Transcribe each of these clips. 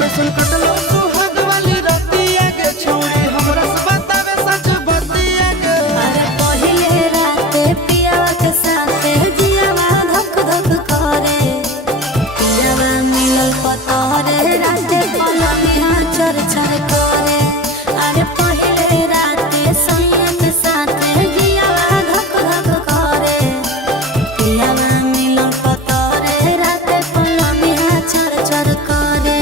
कैसन कटलो सुहाग वाली रतिया के छोड़ी हमरा से बतावे सच बतिया के। अरे पहिले राते पियावा के साथे जियावा धक धक करे, पियावा मिलल पतरे राते पलंगिया चर चर करे। अरे पहिले राते सैया के साथे जियावा धक धक करे, पियावा मिलल पतरे राते पलंगिया चर चर करे।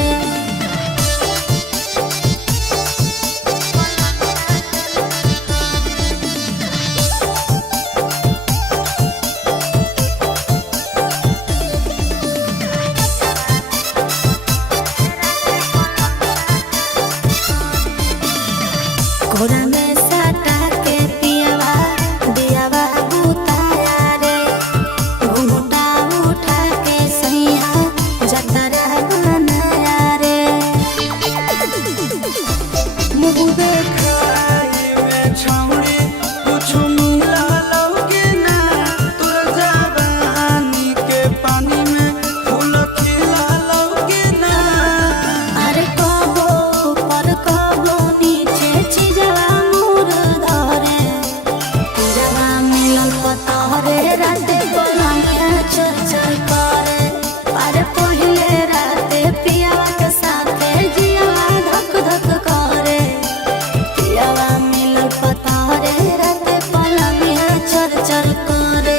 घोड़ा में साटा के पियावा दियावा बुताया रे, घूंघटा उठा के सैया जतरा बनाया रे। मुँह देखाई में छौड़ी कुछ मिला लौके ना, तोर जवानी के पानी में फूल खिला लौके ना। अरे कबो ऊपर कबो नीचे चिजवा मोर धरे, पियावा मिलल पतरे राते पलंगिया चर चर करे। अरे पहिले राते पियावा के साथे जियावा धक धक करे, पियावा मिलल पतरे राते पलंगिया चर चर करे।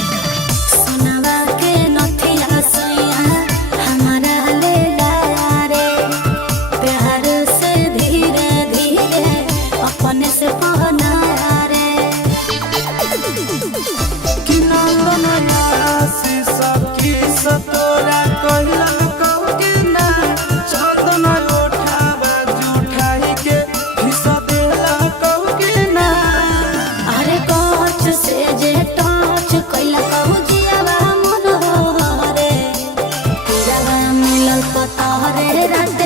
सोनवा के नथिया सैया हमारा ले लाया रे, प्यार से धीरे धीरे अपने से पहनाया रे। कि नंदन आशीष की सतोरा कहिला कहके ना, चंदन उठावा जुठाई के हिस्सा देला कहके ना। अरे कोच से जे टच कैला कहू जियावा मन हो रे, पियावा मिलल पतरे राते